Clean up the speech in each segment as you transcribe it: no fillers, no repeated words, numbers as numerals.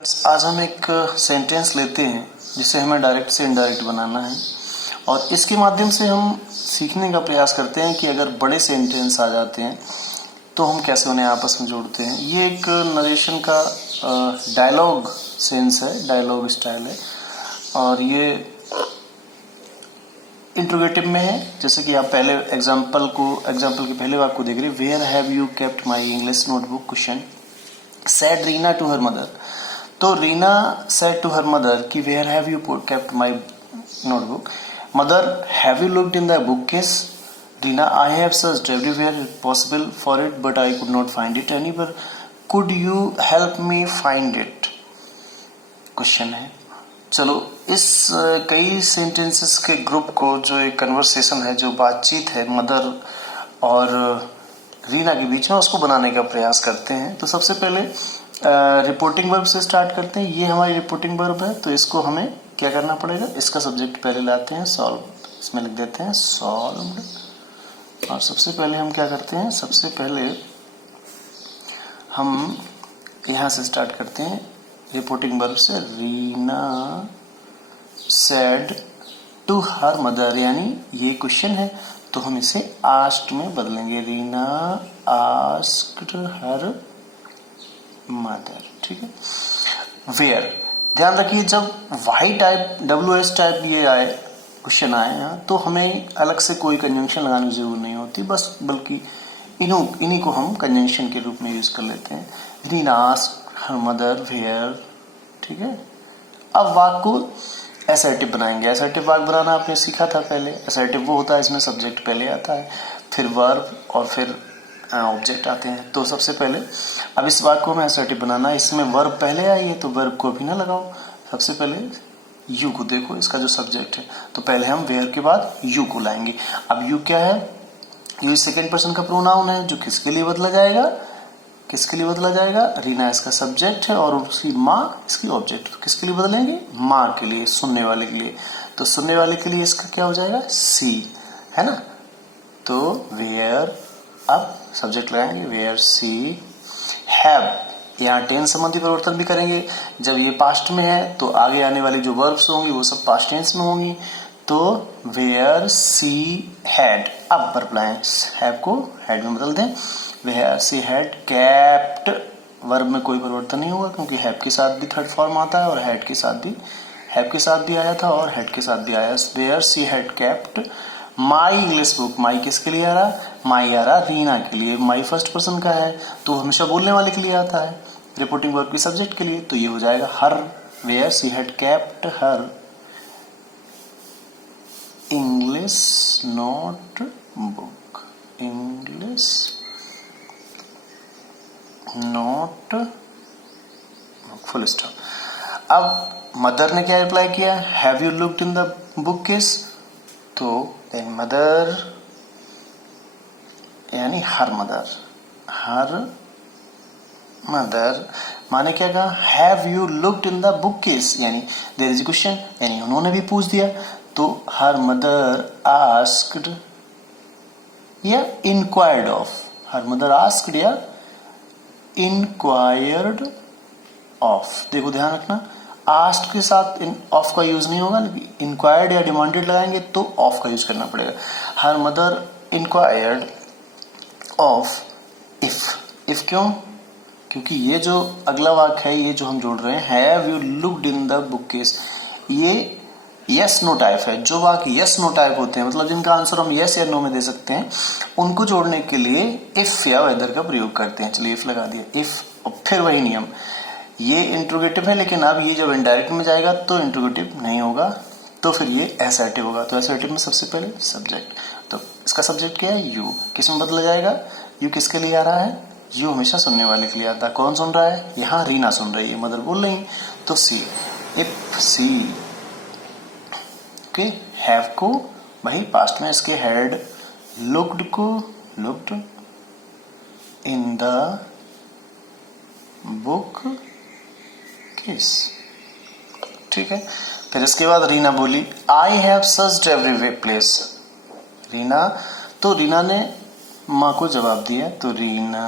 आज हम एक सेंटेंस लेते हैं जिसे हमें डायरेक्ट से इनडायरेक्ट बनाना है और इसके माध्यम से हम सीखने का प्रयास करते हैं कि अगर बड़े सेंटेंस आ जाते हैं तो हम कैसे उन्हें आपस में जोड़ते हैं। ये एक नरेशन का डायलॉग सेंस है, डायलॉग स्टाइल है और ये इंट्रोगेटिव में है। जैसे कि आप पहले एग्जाम्पल के पहले वाक्य को देख रहे, where have you kept my English notebook question said Reena to her mother. तो Reena said to her mother कि where have you kept my notebook. Mother, have you looked in the book case. Reena, I have searched everywhere possible for it but I could not find it anywhere, could you help me find it. Question है। चलो इस कई sentences के group को, जो एक conversation है, जो बातचीत है मदर और रीना के बीच में, उसको बनाने का प्रयास करते हैं। तो सबसे पहले रिपोर्टिंग वर्ब से स्टार्ट करते हैं। ये हमारी रिपोर्टिंग वर्ब है तो इसको हमें क्या करना पड़ेगा, इसका सब्जेक्ट पहले लाते हैं सॉल्व, इसमें लिख देते हैं सॉल्व्ड। और सबसे पहले हम क्या करते हैं, सबसे पहले हम यहाँ से स्टार्ट करते हैं रिपोर्टिंग वर्ब से। Reena said to her mother, यानी ये क्वेश्चन है तो हम इसे आस्क्ड में बदलेंगे। रीना आस्क्ड हर मदर, ठीक है। वेयर, ध्यान रखिए जब वाई टाइप WS टाइप ये आए, क्वेश्चन आए यहाँ, तो हमें अलग से कोई कंजंक्शन लगाने की जरूरत नहीं होती, बस बल्कि इन्हीं को हम कंजंक्शन के रूप में यूज कर लेते हैं। Reena asked her mother where, ठीक है। अब वाक्य को असर्टिव बनाएंगे। असर्टिव वाक्य बनाना आपने सीखा था पहले। असर्टिव वो होता है इसमें सब्जेक्ट पहले आता है, फिर वर्ब और फिर ऑब्जेक्ट आते हैं। तो सबसे पहले अब इस वाक्य को मैं असर्टिव बनाना है, इसमें वर्ब पहले आई है तो वर्ब को भी ना लगाओ। सबसे पहले यू को देखो, इसका जो सब्जेक्ट है, तो पहले हम वेयर के बाद यू को लाएंगे। अब यू क्या है, यू सेकेंड पर्सन का प्रोनाउन है जो किसके लिए बदला जाएगा, किसके लिए बदला जाएगा, रीना इसका सब्जेक्ट है और उसकी माँ इसकी ऑब्जेक्ट। किसके लिए बदलेंगे, माँ के लिए, सुनने वाले के लिए। तो सुनने वाले के लिए इसका क्या हो जाएगा, सी, है ना। तो वेयर, अब सब्जेक्ट लगाएंगे वेयर सी हैव। यहाँ टेंस संबंधी परिवर्तन भी करेंगे। जब ये पास्ट में है तो आगे आने वाली जो वर्ब्स होंगी वो सब पास्ट टेंस में होंगी। तो वेयर सी हैड, अब वर्ब लाएं, हैव को हैड में बदल दें। Where she had kept, verb में कोई परिवर्तन नहीं होगा क्योंकि हैव के साथ भी थर्ड फॉर्म आता है और हैड के साथ भी, हैव के साथ भी आया था और हैड के साथ भी आया। Where she had kept my English book. My किसके लिए आ रहा, माई आ रहा रीना के लिए। माई फर्स्ट पर्सन का है तो हमेशा बोलने वाले के लिए आता है, रिपोर्टिंग वर्ब की सब्जेक्ट के लिए। तो ये हो जाएगा her, where she had kept her English note book, English note full stop. अब मदर ने क्या रिप्लाई किया, have you looked in the book case. तो देन मदर यानी हर मदर, हर मदर माने क्या कहा, have you looked in the book case, यानी देयर इज अ क्वेश्चन, यानी उन्होंने भी पूछ दिया। तो हर मदर आस्क्ड या inquired of, her mother asked या इंक्वायर्ड ऑफ। देखो ध्यान रखना, आस्क्ड के साथ ऑफ का यूज नहीं होगा, लेकिन इंक्वायर्ड या डिमांडेड लगाएंगे तो ऑफ का यूज करना पड़ेगा। Her mother inquired of if क्यों, क्योंकि ये जो अगला वाक्य है, ये जो हम जोड़ रहे हैं, have you looked in the book case, ये यस नो टाइप है। जो वाक्य यस नो टाइप होते हैं, मतलब जिनका आंसर हम यस या नो में दे सकते हैं, उनको जोड़ने के लिए इफ या वेदर का प्रयोग करते हैं। चलिए इफ लगा दिया, इफ, और फिर वही नियम, ये इंट्रोगेटिव है लेकिन अब ये जब इनडायरेक्ट में जाएगा तो इंट्रोगेटिव नहीं होगा, तो फिर ये असर्टिव होगा। तो असर्टिव में सबसे पहले सब्जेक्ट, तो इसका सब्जेक्ट क्या है, यू। किस में बदला जाएगा, यू किसके लिए आ रहा है, यू हमेशा सुनने वाले के लिए आता है। कौन सुन रहा है, यहाँ रीना सुन रही है, मदर बोल रही, तो सी, इफ सी, ओके। हैव को वही पास्ट में इसके हैड, लुक्ड को looked in the book case, ठीक है। फिर इसके बाद रीना बोली, आई have searched every place. Reena, तो रीना ने माँ को जवाब दिया, तो रीना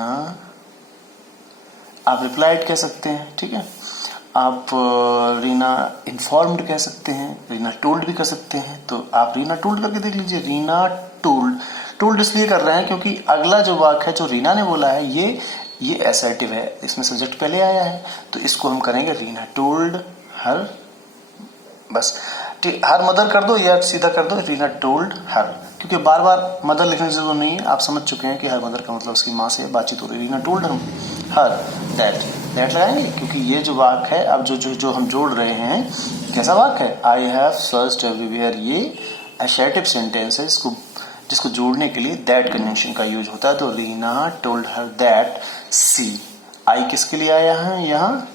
आप रिप्लाइड कह सकते हैं, ठीक है। आप रीना इन्फॉर्म्ड कह सकते हैं, रीना टोल्ड भी कर सकते हैं। तो आप रीना टोल्ड करके देख लीजिए। रीना टोल्ड, टोल्ड इसलिए कर रहे हैं क्योंकि अगला जो वाक्य है जो रीना ने बोला है ये असर्टिव है, इसमें सब्जेक्ट पहले आया है, तो इसको हम करेंगे रीना टोल्ड हर, बस ठीक, हर मदर कर दो या सीधा कर दो रीना टोल्ड हर, क्योंकि बार बार मदर लिखने की जरूरत नहीं है, आप समझ चुके हैं कि हर मदर का मतलब उसकी माँ से बातचीत हो रही है। रीना टोल्ड हर दैट लगाएंगे क्योंकि ये जो वाक्य है अब जो हम जोड़ रहे हैं कैसा वाक्य है, आई हैव सर्च्ड एवरीवेयर, ये असर्टिव सेंटेंस है जिसको जोड़ने के लिए दैट कंजंक्शन का यूज होता है। तो रीना टोल्ड हर दैट सी, आई किसके लिए आया है, यहाँ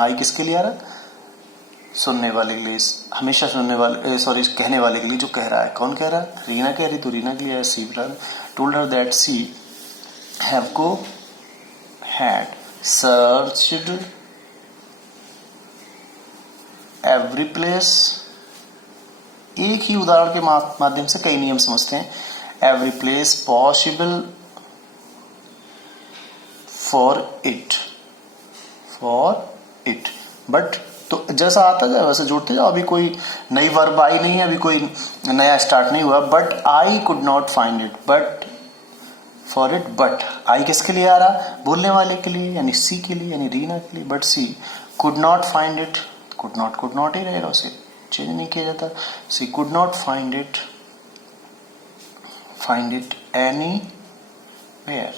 आई किसके लिए आ रहा है, सुनने वाले के लिए, हमेशा सुनने वाले कहने वाले के लिए, जो कह रहा है, कौन कह रहा है, रीना कह रही, तो रीना के लिए सी बता रहा। Told her that she have को हैड सर्च्ड एवरी प्लेस, एक ही उदाहरण के माध्यम से कई नियम समझते हैं। Every place possible for it but, तो जैसा आता जाए वैसे जोड़ते जाओ। अभी कोई नई वर्ब आई नहीं है, अभी कोई नया स्टार्ट नहीं हुआ। But I could not find it, but for it, but आई किसके लिए आ रहा, बोलने वाले के लिए, यानी सी के लिए, यानी रीना के लिए। But she could not find it, could not ही रहेगा, उसे चेंज नहीं किया जाता। She could not find it anywhere.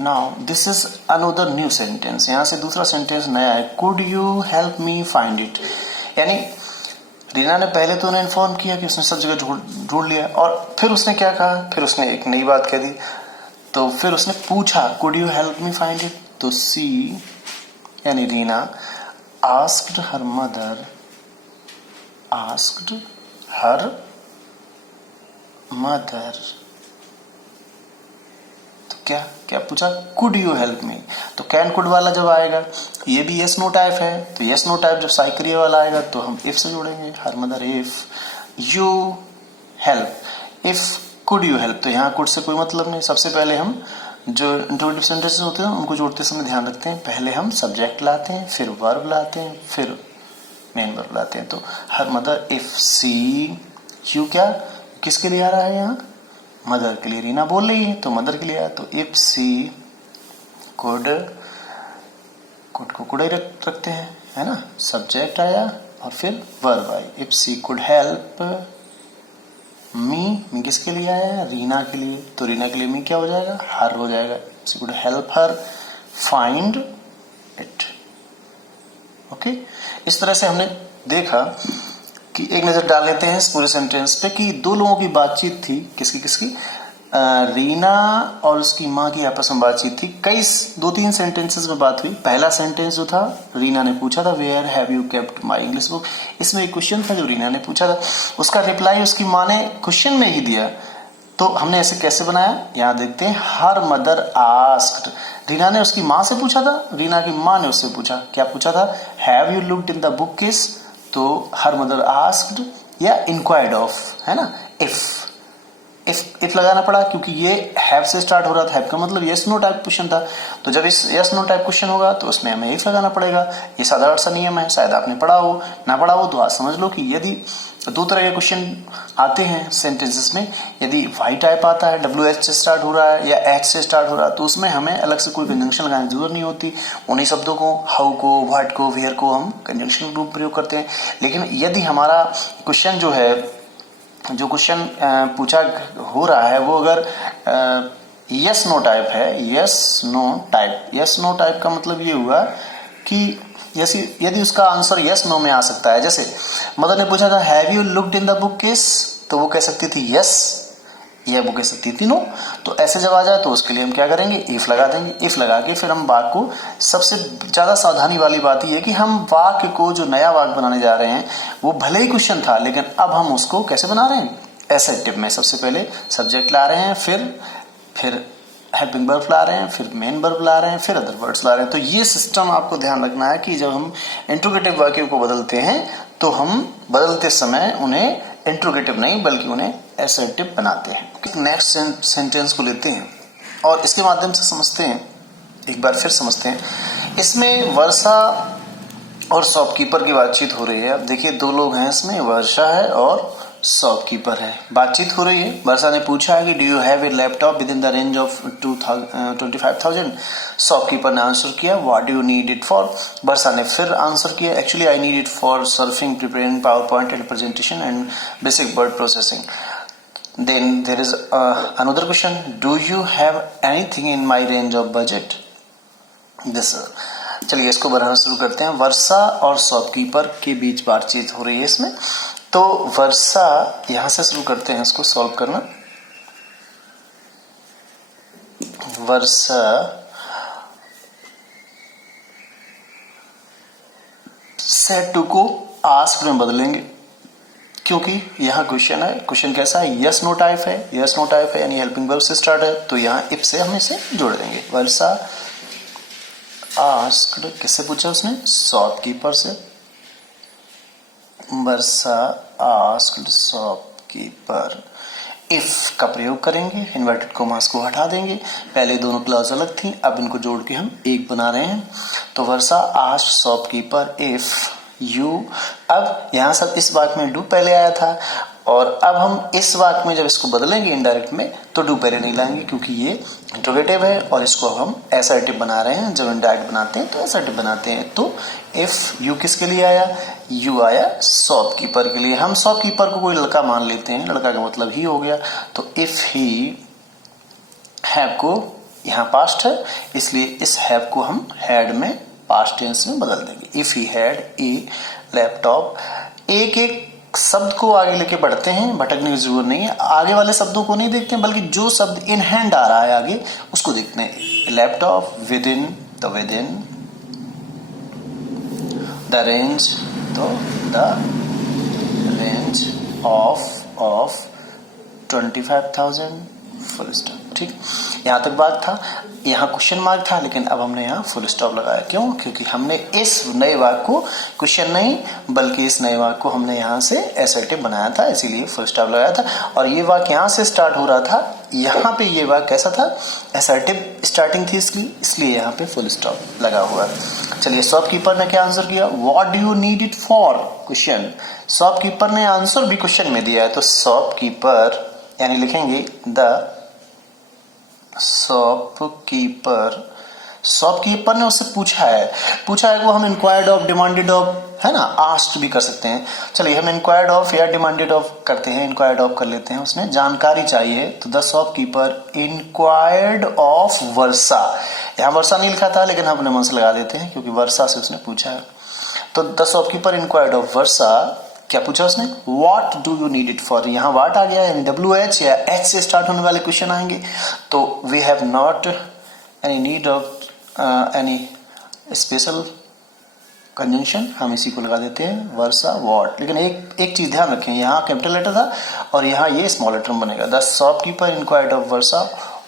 Now this is another new sentence, यहां से दूसरा सेंटेंस नया है। Could you help me find it, यानी रीना ने पहले तो उन्हें इन्फॉर्म किया कि उसने सब जगह ढूंढ लिया, और फिर उसने क्या कहा, फिर उसने एक नई बात कह दी। तो फिर उसने पूछा could you help me find it, तो सी यानी रीना आस्क्ड हर मदर क्या पूछा, कुड यू हेल्प मी। तो कैन कुड वाला जब आएगा ये भी यस नो टाइप है, तो यस नो टाइप जब साइक्रिया वाला आएगा तो हम इफ से जोड़ेंगे। हर mother if you help, if could you help, तो यहाँ कुड से कोई मतलब नहीं। सबसे पहले हम जो इंट्रोगेटिव सेंटेंसेस होते हैं उनको जोड़ते समय ध्यान रखते हैं, पहले हम सब्जेक्ट लाते हैं, फिर वर्ब लाते हैं, फिर मेन वर्ब लाते हैं। तो her mother if she you, क्या किसके लिए आ रहा है, यहाँ मदर के लिए, रीना बोल रही है तो मदर के लिए आया। तो इफ सी कुड को कुड ही रखते हैं, है ना, सब्जेक्ट आया और फिर वर्ब आई। If she could help me किसके लिए आया है, रीना के लिए, तो रीना के लिए मी क्या हो जाएगा, हर हो जाएगा। She could help her find it. Okay, इस तरह से हमने देखा कि एक नजर डाल लेते हैं इस पूरे सेंटेंस पे कि दो लोगों की बातचीत थी, किसकी रीना और उसकी माँ की आपस में बातचीत थी। कई 2-3 सेंटेंसेस में बात हुई। पहला सेंटेंस जो था रीना ने पूछा था where have you kept my English book, इसमें एक क्वेश्चन था जो रीना ने पूछा था, उसका रिप्लाई उसकी माँ ने क्वेश्चन में ही दिया। तो हमने ऐसे कैसे बनाया, यहाँ देखते हैं। हर मदर आस्क्ड, रीना ने उसकी माँ से पूछा था, रीना की माँ ने उससे पूछा, क्या पूछा था, have you looked in the book किस, तो हर मदर आस्क्ड या इंक्वायर्ड ऑफ, है ना, इफ लगाना पड़ा क्योंकि ये हैव से स्टार्ट हो रहा था। हैव का मतलब यस नो टाइप क्वेश्चन था, तो जब इस यस नो टाइप क्वेश्चन होगा तो उसमें हमें इफ लगाना पड़ेगा। ये साधारण सा नियम है, शायद आपने पढ़ा हो, ना पढ़ा हो तो आज समझ लो कि यदि 2 तरह के क्वेश्चन आते हैं सेंटेंसेस में, यदि वाई टाइप आता है, WH से स्टार्ट हो रहा है या H से स्टार्ट हो रहा है, तो उसमें हमें अलग से कोई कंजंक्शन लगाने की जरूरत नहीं होती। उन्हीं शब्दों को, हाउ को, व्हाट को, वेयर को हम कंजंक्शन रूप प्रयोग करते हैं। लेकिन यदि हमारा क्वेश्चन जो क्वेश्चन पूछा हो रहा है वो अगर यस नो टाइप है, यस नो टाइप का मतलब ये हुआ कि यदि उसका आंसर यस नो में आ सकता है, जैसे मदर ने पूछा था have you looked in the book किस, तो वो कह सकती थी यस या वो कह सकती थी नो। तो ऐसे जब आ जाए तो उसके लिए हम क्या करेंगे, इफ लगा देंगे। इफ लगा के फिर हम वाक्य को, सबसे ज्यादा सावधानी वाली बात ये है कि हम वाक्य को, जो नया वाक्य बनाने जा रहे हैं, वो भले ही क्वेश्चन था लेकिन अब हम उसको कैसे बना रहे हैं, एसेटिव में। सबसे पहले सब्जेक्ट ला रहे हैं, फिर हेल्पिंग वर्ब ला रहे हैं, फिर मेन वर्ब ला रहे हैं, फिर अदर वर्ड्स ला रहे हैं। तो ये सिस्टम आपको ध्यान रखना है कि जब हम इंट्रोगेटिव वाक्यों को बदलते हैं तो हम बदलते समय उन्हें इंट्रोगेटिव नहीं बल्कि उन्हें एसर्टिव बनाते हैं। नेक्स्ट सेंटेंस को लेते हैं और इसके माध्यम से समझते हैं, एक बार फिर समझते हैं। इसमें वर्षा और शॉपकीपर की बातचीत हो रही है। अब देखिए दो लोग हैं इसमें, वर्षा है और शॉपकीपर है। बातचीत हो रही है। वर्षा ने पूछा है कि do you have a laptop within the range of 25,000। Shopkeeper ने आंसर किया what do you need it for. Varsha ने फिर आंसर किया actually I need it for surfing, preparing power point and presentation and basic word processing. Then there is another question, do you have anything in my range of budget? This चलिए इसको बढ़ाना शुरू करते हैं। वर्षा और shopkeeper के बीच बातचीत हो रही है इसमें। तो वर्षा, यहां से शुरू करते हैं इसको सॉल्व करना। वर्षा सेड टू को आस्क्ड में बदलेंगे क्योंकि यहाँ क्वेश्चन है। क्वेश्चन कैसा है? यस नो टाइप है। यस नो टाइप है यानी हेल्पिंग वर्ब से स्टार्ट है, तो यहाँ इफ से हम इसे जोड़ देंगे। वर्षा आस्क्ड, किससे पूछा उसने? शॉपकीपर से। वर्षा आस्क्ड शॉपकीपर। इफ का प्रयोग करेंगे, इन्वर्टेड कॉमास को हटा देंगे। पहले दोनों क्लॉज अलग थी, अब इनको जोड़ के हम एक बना रहे हैं। तो वर्षा आस्क्ड शॉपकीपर इफ यू। अब यहां सब इस वाक्य में डू पहले आया था और अब हम इस वाक्य में जब इसको बदलेंगे इनडायरेक्ट में तो डू पहले नहीं लाएंगे क्योंकि ये इंट्रोगेटिव है और इसको हम असर्टिव बना रहे हैं। जब इनडायरेक्ट बनाते हैं तो असर्टिव बनाते हैं। तो इफ यू किसके लिए आया? यू आया शॉपकीपर के लिए। हम शॉपकीपर को कोई लड़का मान लेते हैं, लड़का का मतलब ही हो गया। तो इफ ही हैव को यहाँ पास्ट है इसलिए इस हैव को हम हैड में पास्ट टेंस में बदल देंगे। If he had a laptop. एक एक शब्द को आगे लेके बढ़ते हैं, भटकने की जरूरत नहीं है। आगे वाले शब्दों को नहीं देखते हैं बल्कि जो शब्द इन हैंड आ रहा है आगे उसको देखते हैं। लैपटॉप विद इन, तो विद इन। द रेंज, तो the range of 25,000 full stop. ठीक, यहां तक बात था। यहाँ क्वेश्चन मार्क था लेकिन अब हमने यहाँ फुल स्टॉप लगाया। क्यों? क्योंकि हमने इस नए वाक्य को क्वेश्चन नहीं बल्कि इस नए वाक्य को हमने यहाँ से असर्टिव बनाया था, इसीलिए फुल स्टॉप लगाया था। और ये वाक्य यहाँ से स्टार्ट हो रहा था, यहाँ पे ये वाक्य कैसा था? असर्टिव स्टार्टिंग थी इसलिए यहाँ पे फुल स्टॉप लगा हुआ। चलिए शॉपकीपर ने क्या आंसर किया? What do you need it for? Question. Shopkeeper ने आंसर भी क्वेश्चन में दिया है तो शॉपकीपर यानी लिखेंगे द शॉपकीपर ने उससे पूछा है वो हम इंक्वायर्ड ऑफ, डिमांडेड ऑफ, है ना, आस्क्ड भी कर सकते हैं। चलिए हम इंक्वायर्ड ऑफ या डिमांडेड ऑफ करते हैं। इंक्वायर्ड ऑफ कर लेते हैं, उसने जानकारी चाहिए तो द शॉपकीपर इंक्वायर्ड ऑफ वर्षा। यहाँ वर्षा नहीं लिखा था लेकिन हम अपने मन से लगा देते हैं क्योंकि वर्षा से उसने पूछा है। तो द शॉपकीपर इंक्वायर्ड ऑफ वर्षा। क्या पूछा उसने? What do you need it for. यहाँ वाट आ गया यानी WH या H से स्टार्ट होने वाले क्वेश्चन आएंगे तो we have not any need of any special conjunction, हम इसी को लगा देते हैं वर्षा व्हाट। लेकिन एक चीज ध्यान रखें, यहाँ कैपिटल लेटर था और यहाँ ये स्मॉल लेटर बनेगा। The shopkeeper inquired of Varsha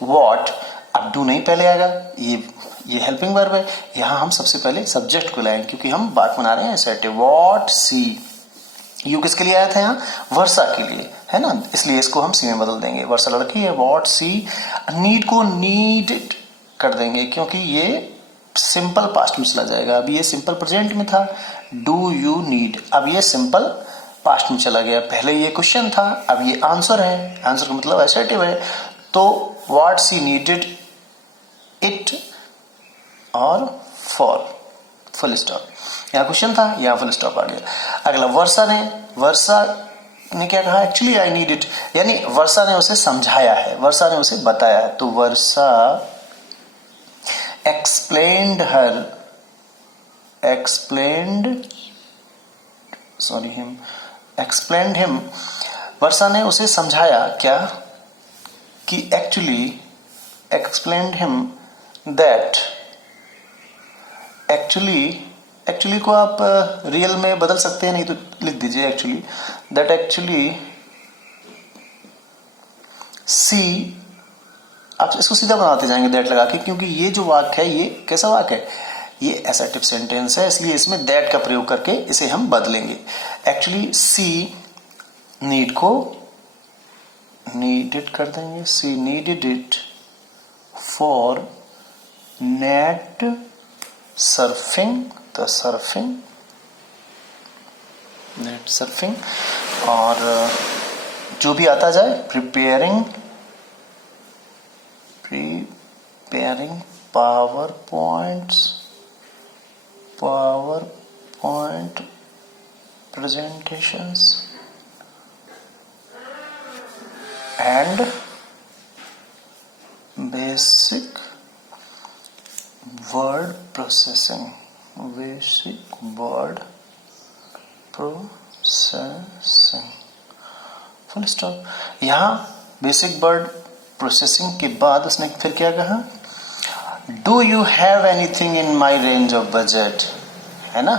what. अब डू नहीं पहले आएगा, ये हेल्पिंग वर्ब है। यहाँ हम सबसे पहले सब्जेक्ट को लाएंगे क्योंकि हम बात बना रहे हैं असर्टिव। What C. यू किसके लिए आया था? यहाँ वर्षा के लिए, है ना, इसलिए इसको हम सी में बदल देंगे। वर्षा लड़की है, व्हाट सी। नीड को नीड कर देंगे क्योंकि ये सिंपल पास्ट में चला जाएगा। अब ये सिंपल प्रेजेंट में था, डू यू नीड, अब ये सिंपल पास्ट में चला गया। पहले ये क्वेश्चन था, अब ये आंसर है। आंसर का मतलब असर्टिव है। तो व्हाट सी नीडेड इट और फॉर, फुल स्टॉप। यहाँ क्वेश्चन था, यहाँ फुल स्टॉप आ गया। अगला वर्षा ने क्या कहा? एक्चुअली आई नीड इट, यानी वर्षा ने उसे समझाया है, वर्षा ने उसे बताया है। तो वर्षा एक्सप्लेन्ड हिम। वर्षा ने उसे समझाया क्या? कि actually explained him that. Actually को आप रियल में बदल सकते हैं, नहीं तो लिख दीजिए एक्चुअली। दैट एक्चुअली सी, आप इसको सीधा बनाते जाएंगे दैट लगा के क्योंकि ये जो वाक्य है ये कैसा वाक्य है? ये असर्टिव सेंटेंस है इसलिए इसमें दैट का प्रयोग करके इसे हम बदलेंगे। एक्चुअली सी नीड को नीडेड कर देंगे। She needed it for net surfing, तो सर्फिंग नेट सर्फिंग, और जो भी आता जाए, preparing power point presentations and basic word processing. Full stop. यहाँ बेसिक वर्ड प्रोसेसिंग के बाद उसने फिर क्या कहा, do you have anything in my range of budget, है ना।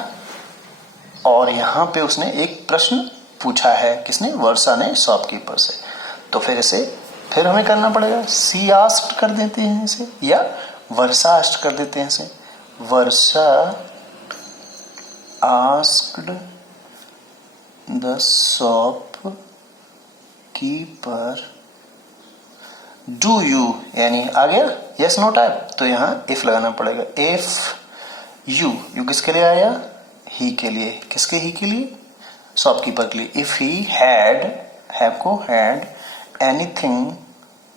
और यहाँ पे उसने एक प्रश्न पूछा है, किसने, वर्षा ने शॉपकीपर से। तो फिर इसे फिर हमें करना पड़ेगा, सी आस्क्ड कर देते हैं इसे, या वर्षा आस्क्ड कर देते हैं इसे। Varsha asked the shopkeeper do you, यानी आ गया यस नो टाइप, तो यहाँ इफ लगाना पड़ेगा। इफ यू किसके लिए आया, ही के लिए। किसके ही के लिए, शॉपकीपर के लिए। इफ ही हैड, हैव को had, anything,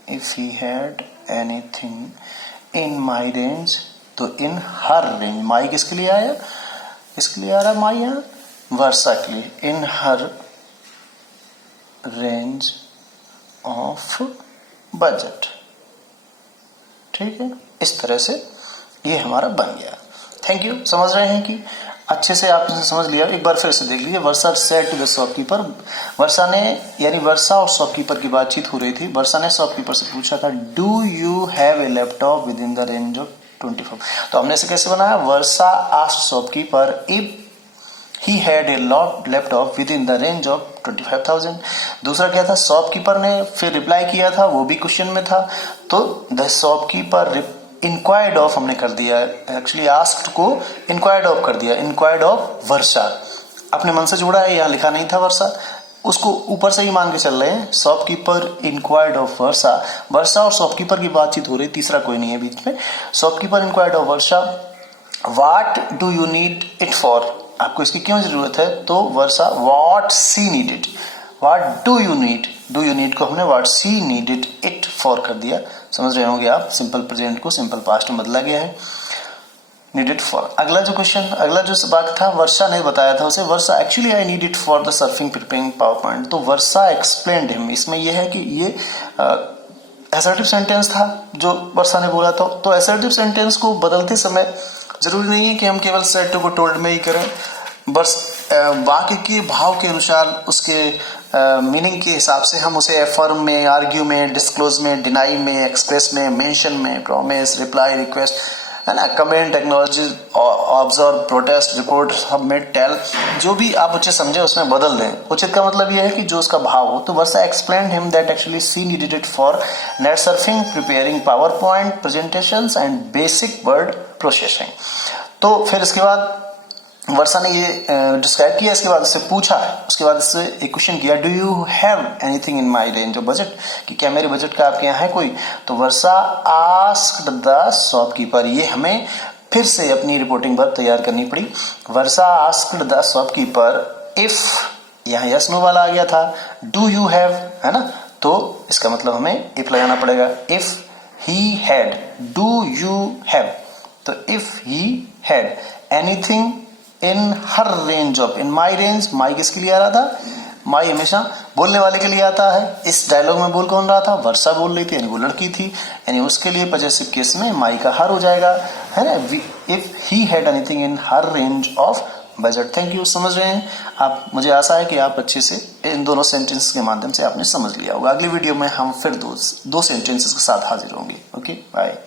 if he had anything in my range, तो इन हर रेंज, माई किसके लिए आया, किसके लिए आ रहा माई यहाँ, वर्षा के लिए। इन हर रेंज ऑफ बजट, ठीक है। इस तरह से ये हमारा बन गया। Thank you. समझ रहे हैं कि अच्छे से आपने समझ लिया। एक बार फिर से देख लीजिए। वर्षा सेड टू द शॉपकीपर, वर्षा ने, यानी वर्षा और शॉपकीपर की बातचीत हो रही थी। वर्षा ने शॉपकीपर से पूछा था, do you have a laptop within the range of 25। तो हमने इसे कैसे बनाया, Varsha asked shopkeeper if he had a laptop within the range of 25,000। दूसरा क्या था, शॉपकीपर ने फिर रिप्लाई किया था, वो भी क्वेश्चन में था। तो द शॉपकीपर इंक्वायर्ड ऑफ हमने कर दिया, एक्चुअली आस्क्ड को इंक्वायर्ड ऑफ कर दिया, इंक्वायर्ड ऑफ वर्षा, अपने मन से जोड़ा है, यहाँ लिखा नहीं था वर्षा, उसको ऊपर से ही मान के चल रहे हैं। शॉपकीपर इंक्वायर्ड ऑफ वर्षा, वर्षा और शॉपकीपर की बातचीत हो रही, तीसरा कोई नहीं है बीच में। Shopkeeper inquired of Varsha, what do you need it for, आपको इसकी क्यों जरूरत है। तो Varsha what she needed, what do you need को हमने what she needed it for कर दिया। समझ रहे होंगे आप, सिंपल प्रेजेंट को सिंपल पास्ट में बदला गया है, नीडेड फॉर। अगला जो क्वेश्चन, अगला जो सबक था, वर्षा ने बताया था उसे, Varsha actually I need it for the surfing preparing power point. तो वर्षा एक्सप्लेन्ड हिम, इसमें यह है कि ये असर्टिव सेंटेंस था जो वर्षा ने बोला था। तो असर्टिव सेंटेंस को बदलते समय जरूरी नहीं है कि हम केवल सेड टू को टोल्ड में ही करें, बस वाक्य के भाव के अनुसार, उसके मीनिंग के हिसाब से हम उसे एफर्म में, आर्ग्यू में, डिस्क्लोज में, डिनाई में, एक्सप्रेस में, मेंशन में, प्रॉमिस, रिप्लाई, रिक्वेस्ट, है ना, comment, acknowledge, observe, protest, report, submit, tell, जो भी आप उचित समझे उसमें बदल दें। उचित का मतलब यह है कि जो उसका भाव हो। तो Varsha explained him that actually she needed it for net surfing, preparing power point presentations and basic word processing. तो फिर इसके बाद वर्षा ने ये डिस्क्राइब किया, इसके बाद उससे पूछा, उसके बाद इससे एक क्वेश्चन किया, do you have anything in my range of budget, कि क्या मेरे बजट का आपके यहाँ है कोई। तो वर्षा आस्क्ड द शॉपकीपर, ये हमें फिर से अपनी रिपोर्टिंग वर्ब तैयार करनी पड़ी। वर्षा आस्क्ड द शॉपकीपर इफ, यहाँ यस नो वाला आ गया था, डू यू हैव, है ना, तो इसका मतलब हमें इफ लगाना पड़ेगा। If he had, do you have, तो if he had anything in her range of, in my range, my किसके लिए आ रहा था, माई हमेशा बोलने वाले के लिए आता है। इस डायलॉग में बोल कौन रहा था, वर्षा बोल रही थी, यानी वो लड़की थी, यानी उसके लिए पॉजेसिव केस में माई का हर हो जाएगा, है ना। If he had anything in her range of budget. Thank you. समझ रहे हैं आप, मुझे आशा है कि आप अच्छे से इन दोनों सेंटेंस के माध्यम से आपने समझ लिया होगा। अगली वीडियो में हम फिर दो सेंटेंसेस के साथ हाजिर होंगे। Okay, bye.